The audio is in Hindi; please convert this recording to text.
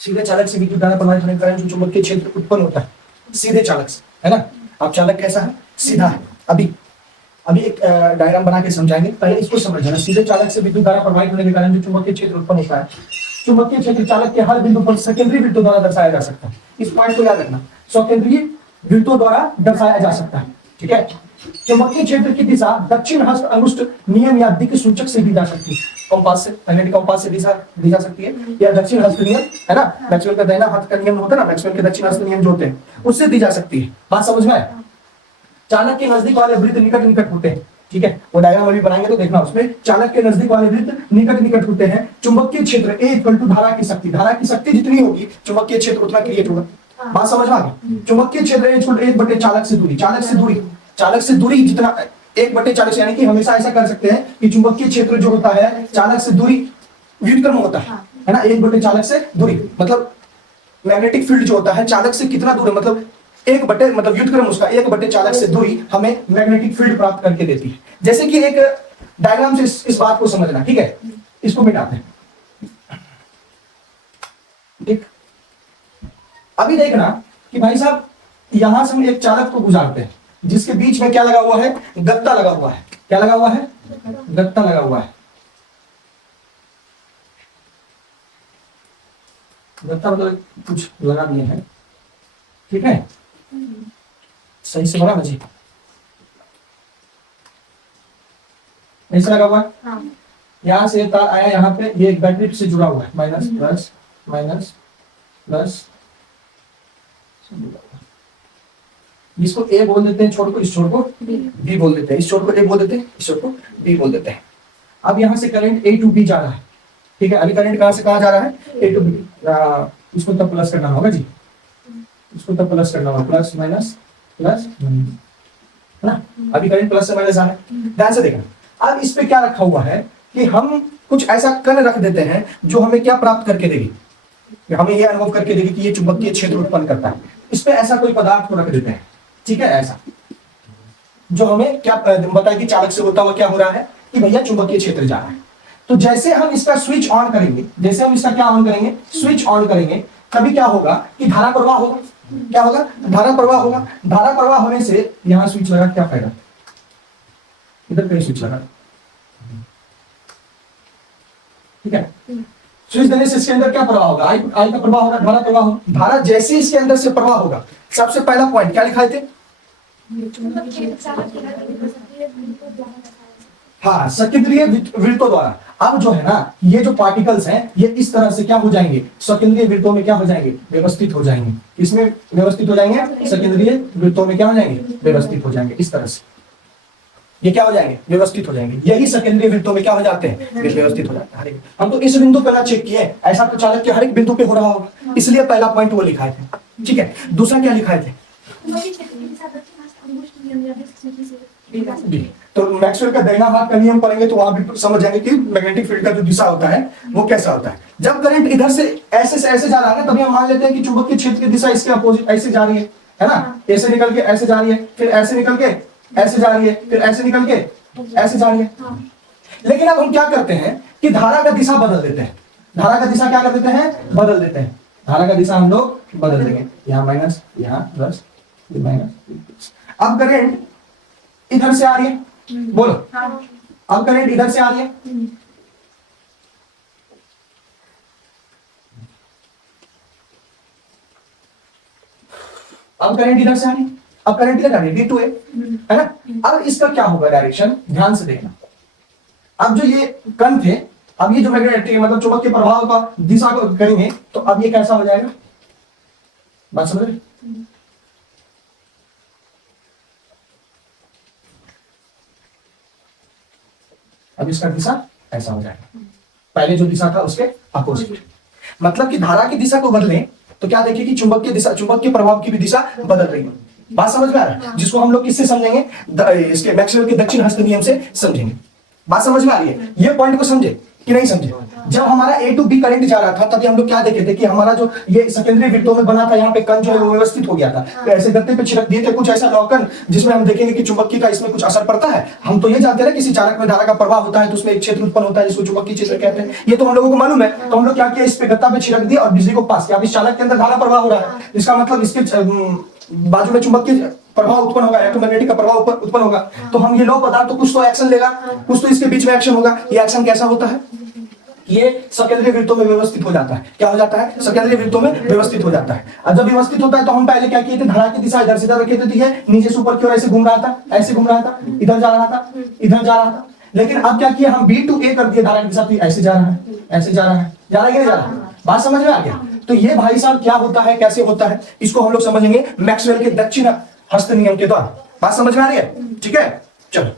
सीधे चालक से विद्युत धारा प्रवाहित होने के कारण जो चुंबकीय क्षेत्र उत्पन्न होता है सीधे चालक से, है ना। अब चालक कैसा है? सीधा है। अभी अभी एक डायग्राम बना के समझाएंगे, पहले इसको समझना। सीधे चालक से विद्युत धारा प्रवाहित होने के कारण जो चुंबकीय क्षेत्र उत्पन्न होता है, चुंबकीय क्षेत्र चालक के हर बिंदु पर सेकेंडरी विद्युत द्वारा दर्शाया जा सकता है। इस पॉइंट को याद रखना, सेकेंडरी विद्युत द्वारा दर्शाया जा सकता है, ठीक है। चुंबकीय क्षेत्र की दिशा दक्षिण हस्त अंगुष्ठ नियम या दिक् सूचक से दी जा सकती है। कंपास से, मैग्नेटिक कंपास से दिशा दी जा सकती है, या दक्षिण हस्त नियम, है ना। मैक्सवेल का दाहिना हाथ का नियम होता है ना, मैक्सवेल के दक्षिण हस्त नियम जो होते हैं उससे दी जा सकती है। बात समझ में आए? चालक के नजदीक वाले वृत्त निकट निकट होते हैं, ठीक है। वो डायग्राम अभी बनाएंगे तो देखना, उसमें चालक के नजदीक वाले वृत्त निकट निकट होते हैं। चुंबकीय क्षेत्र A इक्वल टू धारा की शक्ति, धारा की शक्ति जितनी होगी चुंबकीय क्षेत्र उतना क्रिएट होगा। बात समझ में आ गई? चुंबकीय क्षेत्र A इक्वल टू 1 बटे चालक से दूरी, चालक से दूरी जितना 1 बटे चालक से, यानी कि हमेशा ऐसा कर सकते हैं कि चुंबकीय क्षेत्र जो होता है चालक से दूरी व्युत्क्रम होता है ना। 1 बटे चालक से दूरी मतलब मैग्नेटिक फील्ड जो होता है चालक से कितना दूर है, मतलब 1 बटे मतलब व्युत्क्रम उसका 1 बटे चालक से दूरी हमें मैग्नेटिक फील्ड प्राप्त करके देती है। जैसे कि एक डायग्राम से इस बात को समझना, ठीक है। इसको मिटाते हैं, ठीक। अभी देखना कि भाई साहब यहां से हम एक चालक को गुजारते हैं जिसके बीच में क्या लगा हुआ है? गत्ता लगा हुआ है। क्या लगा हुआ है? गत्ता लगा हुआ है। गत्ता मतलब कुछ लगा दिए हैं, ठीक है। सही से बना जी, ऐसा लगा हुआ है। हाँ। यहां से तार आया, यहाँ पे ये एक बैटरी से जुड़ा हुआ है, माइनस प्लस माइनस प्लस। इसको ए बोल देते हैं छोर को, इस छोर को बी बोल देते हैं, इस छोर को ए बोल देते हैं, इस छोर को बी बोल देते हैं। अब यहाँ से करंट ए टू बी जा रहा है, ठीक है। अभी करंट कहां से कहां जा रहा है? ए टू बी। इसको तब प्लस करना होगा जी, इसको तब प्लस करना होगा, प्लस माइनस प्लस, है ना। अभी करंट प्लस से माइनस आ रहा है, ध्यान से देखना। अब इस पे क्या रखा हुआ है कि हम कुछ ऐसा कण रख देते हैं जो हमें क्या प्राप्त करके देगी, हमें यह अनुभव करके देगी कि ये चुंबकीय क्षेत्र उत्पन्न करता है। इस पे ऐसा कोई पदार्थ को रख देते हैं, ठीक है, ऐसा जो हमें क्या बताए कि चालक से होता हुआ क्या हो रहा है कि भैया चुंबकीय क्षेत्र जा रहा है। तो जैसे हम इसका स्विच ऑन करेंगे, जैसे हम इसका क्या ऑन करेंगे? स्विच ऑन करेंगे, तभी क्या होगा कि धारा प्रवाह होगा। क्या होगा? धारा प्रवाह होगा। धारा प्रवाह होने से यहां स्विच लगा, क्या फायदा? इधर कहीं स्विच लगा, ठीक है। स्विच देने से इसके अंदर क्या प्रवाह होगा? आई का प्रवाह होगा, धारा प्रवाह होगा। धारा जैसे इसके अंदर से प्रवाह होगा, सबसे पहला पॉइंट क्या लिखाए थे? हाँ, सकेंद्रीय वृत्तों द्वारा। अब जो है ना, ये जो पार्टिकल्स हैं ये इस तरह से क्या हो जाएंगे? सकेंद्रीय वृत्तों में क्या हो जाएंगे? व्यवस्थित हो जाएंगे। इसमें व्यवस्थित हो जाएंगे, सकेंद्रीय वृत्तों में क्या हो जाएंगे? व्यवस्थित हो जाएंगे। इस तरह से ये क्या हो जाएंगे? व्यवस्थित हो जाएंगे। यही सेकेंडरी वृत्तों में क्या हो जाते हैं? व्यवस्थित हो जाते हैं। हम तो इस बिंदु पर ना चेक किए, ऐसा तो चालक के हर एक बिंदु पे हो रहा होगा, इसलिए पहला पॉइंट वो लिखाए थे, ठीक है। दूसरा क्या लिखाए थे? तो मैक्सवेल का दाहिना हाथ का नियम पढ़ेंगे तो वहां भी समझ जाएंगे कि मैग्नेटिक फील्ड का जो दिशा होता है वो कैसा होता है। जब करंट इधर से ऐसे जा रहा है ना, तभी हम मान लेते हैं कि चुंबकीय क्षेत्र की दिशा इसके अपोजिट ऐसे जा रही है ना। ऐसे निकल के ऐसे जा रही है, फिर ऐसे निकल के ऐसे जा रही है, फिर ऐसे निकल के ऐसे जा रही है। लेकिन अब हम क्या करते हैं कि धारा का दिशा बदल देते हैं। धारा का दिशा क्या कर देते हैं? बदल देते हैं। धारा का दिशा हम लोग बदल देंगे, यहाँ माइनस, यहाँ प्लस, माइनस। अब करंट इधर से आ रही है, बोलो। अब करंट इधर से आ रही है, अब करंट इधर से आ रही है, अब करंट इधर आ रही है, V2 है ना। अब इसका क्या होगा डायरेक्शन? ध्यान से देखना। अब जो ये कण थे, अब ये जो मैग्नेटिक मतलब चुंबक के प्रभाव का दिशा को करेंगे तो अब ये कैसा हो जाएगा? बात समझ रहे? अब इसका दिशा ऐसा हो जाएगा, पहले जो दिशा था उसके अपोजिट। मतलब कि धारा की दिशा को बदलें तो क्या देखिए कि चुंबक की दिशा, चुंबक के प्रभाव की भी दिशा बदल रही है। बात समझ में आ रहा है? जिसको हम लोग किससे समझेंगे? इसके मैक्सवेल के दक्षिण हस्त नियम से समझेंगे। बात समझ में आ रही है? ये पॉइंट को समझे कि नहीं समझे? जब हमारा ए टू बी करंट जा रहा था तभी हम लोग क्या देखे थे कि हमारा जो ये सेकेंडरी वृत्तों में बना था, यहाँ पे कण जो है वो व्यवस्थित हो गया था। तो ऐसे गत्ते पे छिड़क दिए थे कुछ ऐसा लौकन जिसमें हम देखेंगे कि चुंबकीय का इसमें कुछ असर पड़ता है। हम तो ये जानते हैं किसी चालक में धारा का प्रवाह होता है तो उसमें एक क्षेत्र उत्पन्न होता है जिसको चुंबकीय क्षेत्र कहते हैं, ये तो हम लोगों को मालूम है। तो हम लोग क्या किया, इस पे गत्ता पे छिड़क दिया और बिजली को पास किया। अब इस चालक के अंदर धारा प्रवाह हो रहा है, इसका मतलब इसके बाजू में चुंबकीय प्रभाव उत्पन्न होगा, इलेक्ट्रोमैग्नेटिक का प्रभाव उत्पन्न होगा। तो हम ये लौ पदार्थ तो कुछ तो एक्शन लेगा, कुछ तो इसके बीच में एक्शन होगा। ये एक्शन कैसा होता है? ये सेकेंडरी वृत्तों में व्यवस्थित हो जाता है। क्या हो जाता है? सेकेंडरी वृत्तों में व्यवस्थित हो जाता है। और जब व्यवस्थित होता है तो हम पहले क्या किए थे, धारा की दिशा इधर से इधर रखे थे, तो ये नीचे से ऊपर की ओर ऐसे घूम रहा था, ऐसे घूम रहा था, इधर जा रहा था, इधर जा रहा था। लेकिन अब क्या किया, हम बी टू ए कर दिए धारा की दिशा, तो ऐसे जा रहा है, ऐसे जा रहा है, जा रहा है कि नहीं जा रहा? बात समझ में आ गया? तो ये भाई साहब क्या होता है, कैसे होता है, इसको हम लोग समझेंगे मैक्सवेल के दक्षिण हस्त नियम के द्वारा। बात समझ में आ रही है? ठीक है, चलो।